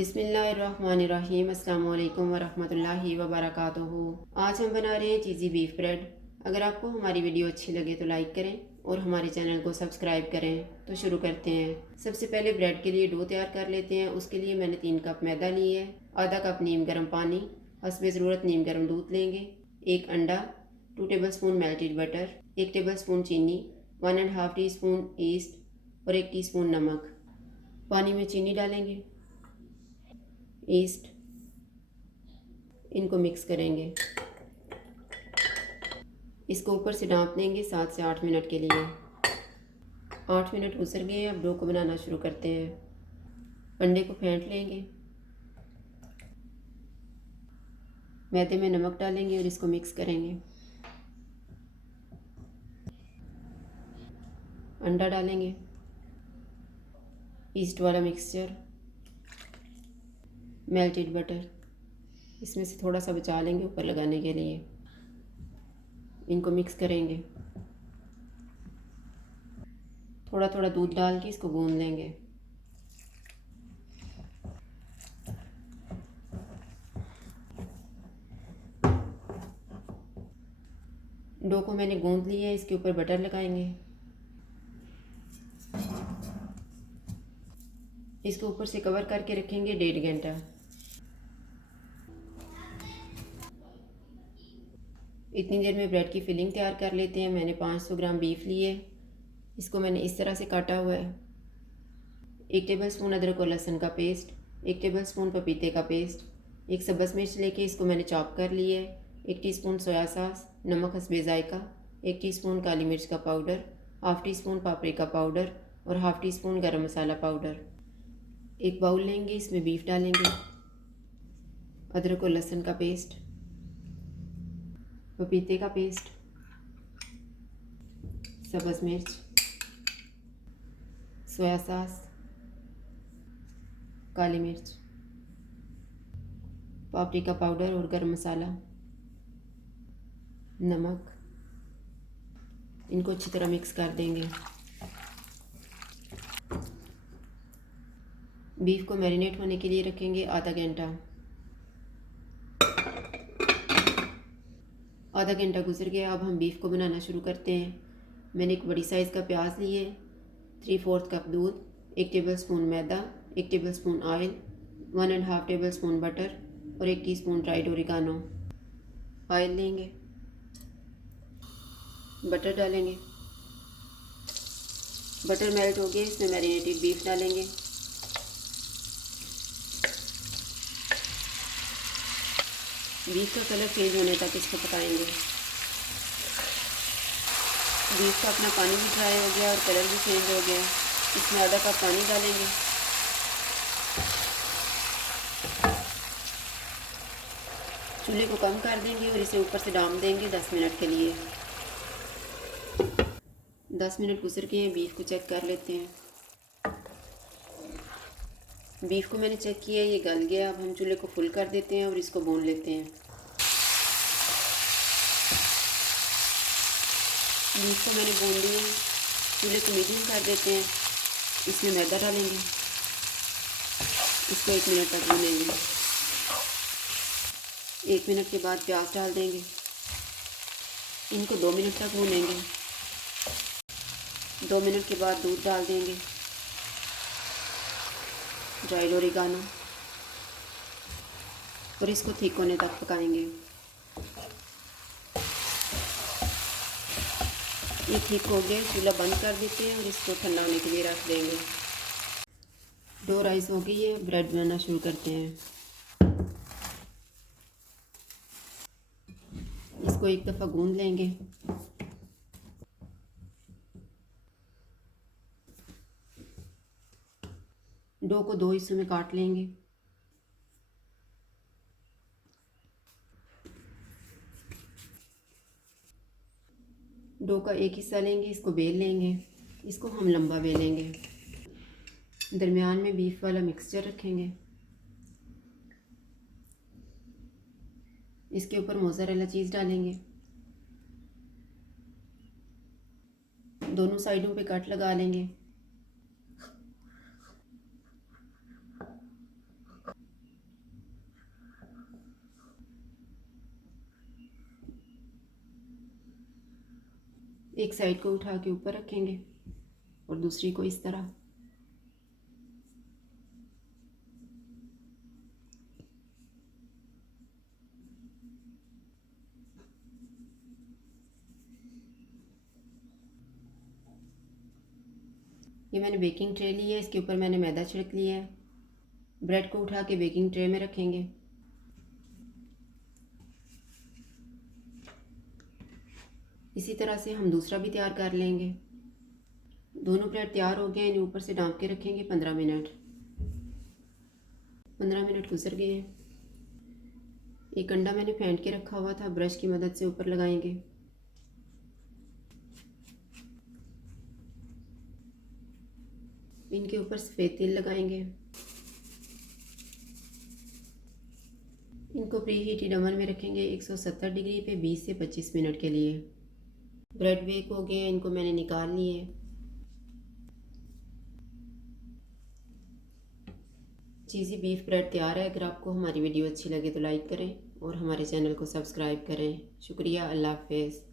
बिस्मिल्लाहिर्रहमानिर्रहीम। अस्सलाम वालेकुम वरहमतुल्लाहि वबरकातुहू। आज हम बना रहे हैं चीज़ी बीफ ब्रेड। अगर आपको हमारी वीडियो अच्छी लगे तो लाइक करें और हमारे चैनल को सब्सक्राइब करें। तो शुरू करते हैं। सबसे पहले ब्रेड के लिए डो तैयार कर लेते हैं। उसके लिए मैंने 3 कप मैदा लिया है, आधा कप नीम गर्म पानी, हस्बे ज़रूरत नीम गर्म दूध लेंगे, 1 अंडा, 2 टेबलस्पून मेल्टेड बटर, 1 टेबलस्पून चीनी, 1.5 टीस्पून ईस्ट और 1 टीस्पून नमक। पानी में चीनी डालेंगे, ईस्ट, इनको मिक्स करेंगे। इसको ऊपर से ढाँप देंगे 7 से 8 मिनट के लिए। 8 मिनट गुजर गए। अब डो को बनाना शुरू करते हैं। अंडे को फेंट लेंगे, मैदे में नमक डालेंगे और इसको मिक्स करेंगे। अंडा डालेंगे, ईस्ट वाला मिक्सचर, मेल्टेड बटर, इसमें से थोड़ा सा बचा लेंगे ऊपर लगाने के लिए। इनको मिक्स करेंगे। थोड़ा थोड़ा दूध डाल के इसको गूंद लेंगे। डो को मैंने गूंद लिया है। इसके ऊपर बटर लगाएंगे। इसको ऊपर से कवर करके रखेंगे 1.5 घंटा। इतनी देर में ब्रेड की फिलिंग तैयार कर लेते हैं। मैंने 500 ग्राम बीफ लिए, इसको मैंने इस तरह से काटा हुआ है। 1 टेबलस्पून अदरक और लहसुन का पेस्ट, 1 टेबलस्पून पपीते का पेस्ट, 1 सब्ज़ मिर्च लेके इसको मैंने चॉप कर लिया है, 1 टीस्पून सोया सॉस, नमक हस्बे ज़ायका, 1 टीस्पून काली मिर्च का powder, half teaspoon paprika powder और हाफ़ टीस्पून गरम मसाला पाउडर। एक बाउल लेंगे, इसमें बीफ डालेंगे, अदरक और लहसुन का पेस्ट, पपीते का पेस्ट, सब्ज़ मिर्च, सोया सॉस, काली मिर्च, पापरिका पाउडर और गरम मसाला, नमक। इनको अच्छी तरह मिक्स कर देंगे। बीफ को मैरिनेट होने के लिए रखेंगे आधा घंटा। आधा घंटा गुजर गया। अब हम बीफ को बनाना शुरू करते हैं। मैंने एक बड़ी साइज़ का प्याज लिए, 3/4 कप दूध, 1 टेबलस्पून मैदा, 1 टेबलस्पून ऑयल, 1.5 टेबलस्पून बटर और 1 टीस्पून ड्राइड ओरिगानो। ऑयल लेंगे, बटर डालेंगे, बटर मेल्ट हो गया। इसमें मैरिनेटेड बीफ डालेंगे, बीफ का कलर चेंज होने तक इसको पकाएंगे। बीफ का अपना पानी भी ड्राई हो गया और कलर भी चेंज हो गया। इसमें आधा कप पानी डालेंगे। चूल्हे को कम कर देंगे और इसे ऊपर से डाम देंगे 10 मिनट के लिए। 10 मिनट गुजर गए हैं। बीफ को चेक कर लेते हैं। बीफ को मैंने चेक किया, ये गल गया। अब हम चूल्हे को फुल कर देते हैं और इसको भून लेते हैं। बीफ को मैंने भून लिया। चूल्हे को मीडियम कर देते हैं। इसमें मैदा डालेंगे, इसको 1 मिनट तक भूनेंगे। 1 मिनट के बाद प्याज डाल देंगे, इनको 2 मिनट तक भूनेंगे। 2 मिनट के बाद दूध डाल देंगे, ड्राइड ओरिगानो, और इसको थिक होने तक पकाएंगे। ये ठीक हो गया। चूल्हा बंद कर देते हैं और इसको ठंडा होने के लिए रख देंगे। डो राइस हो गई है। ब्रेड बनाना शुरू करते हैं। इसको एक दफ़ा गूंद लेंगे। डो को 2 हिस्सों में काट लेंगे। डो का एक हिस्सा लेंगे, इसको बेल लेंगे। इसको हम लंबा बेलेंगे। दरमियान में बीफ वाला मिक्सचर रखेंगे। इसके ऊपर मोज़रेला चीज़ डालेंगे। दोनों साइडों पे कट लगा लेंगे। एक साइड को उठा के ऊपर रखेंगे और दूसरी को इस तरह। ये मैंने बेकिंग ट्रे ली है, इसके ऊपर मैंने मैदा छिड़क लिया है। ब्रेड को उठा के बेकिंग ट्रे में रखेंगे। इसी तरह से हम दूसरा भी तैयार कर लेंगे। दोनों ब्रेड तैयार हो गए हैं, इन्हें ऊपर से ढाँप के रखेंगे 15 मिनट। 15 मिनट गुजर गए हैं। एक अंडा मैंने फेंट के रखा हुआ था, ब्रश की मदद से ऊपर लगाएंगे। इनके ऊपर सफ़ेद तेल लगाएंगे। इनको प्री हीटेड ओवन में रखेंगे 170 डिग्री पे 20 से 25 मिनट के लिए। ब्रेड बेक हो गए हैं, इनको मैंने निकाल लिए। चीज़ी बीफ ब्रेड तैयार है। अगर आपको हमारी वीडियो अच्छी लगे तो लाइक करें और हमारे चैनल को सब्सक्राइब करें। शुक्रिया। अल्लाह हाफ़िज़।